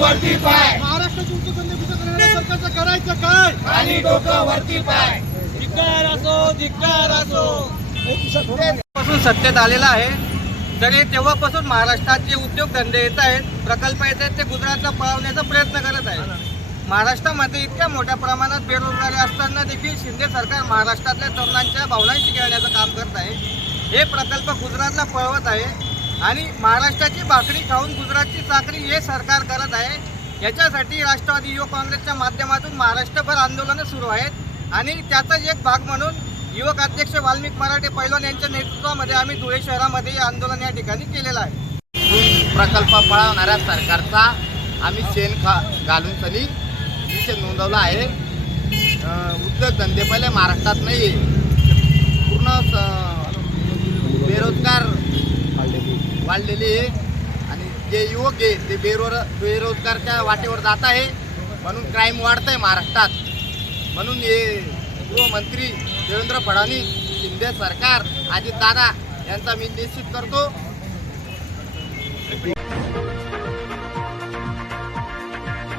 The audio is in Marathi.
वरती पाय. महाराष्ट्राची उद्योगधंदे कुठं करणाऱ्या सरकारचं करायचं काय? खाली डोकं वरती पाय. धिक्कार असो धिक्कार असो. पासून सत्तेत आलेला आहे. तरी तेव्हापासून महाराष्ट्रात जे उद्योगधंदे येत आहेत प्रकल्प येत आहेत ते गुजरातला पळवण्याचा प्रयत्न करत आहे महाराष्ट्रामध्ये इतक्या मोठ्या प्रमाणात बेरोजगारी असताना देखील शिंदे सरकार महाराष्ट्रातल्या तरुणांच्या भावनांशी खेळण्याचं काम करत आहे. हे प्रकल्प गुजरातला पळवत आहे. आणि महाराष्ट्राची भाकरी खाऊन गुजरातची चाकरी हे सरकार करत आहे. याच्यासाठी राष्ट्रवादी युवक काँग्रेसच्या माध्यमातून महाराष्ट्रभर आंदोलनं सुरू आहेत. आणि त्याचाच एक भाग म्हणून युवक अध्यक्ष वाल्मिक मराठे पैलवान यांच्या नेतृत्वामध्ये आम्ही धुळे शहरामध्ये हे आंदोलन या ठिकाणी केलेलं आहे. प्रकल्प पळवणाऱ्या सरकारचा आम्ही शेण खा घालून सनी विषय नोंदवला आहे. अं, उद्योगधंदे पहिले महाराष्ट्रात नाही पूर्ण स- बेरोजगार वाढलेले आहे. आणि जे युवक आहे ते बेरोर बेरोजगारच्या वाटेवर जात आहे. म्हणून क्राईम वाढत आहे महाराष्ट्रात. म्हणून हे गृहमंत्री देवेंद्र फडणवीस शिंदे सरकार अजितदादा यांचा मी निश्चित करतो.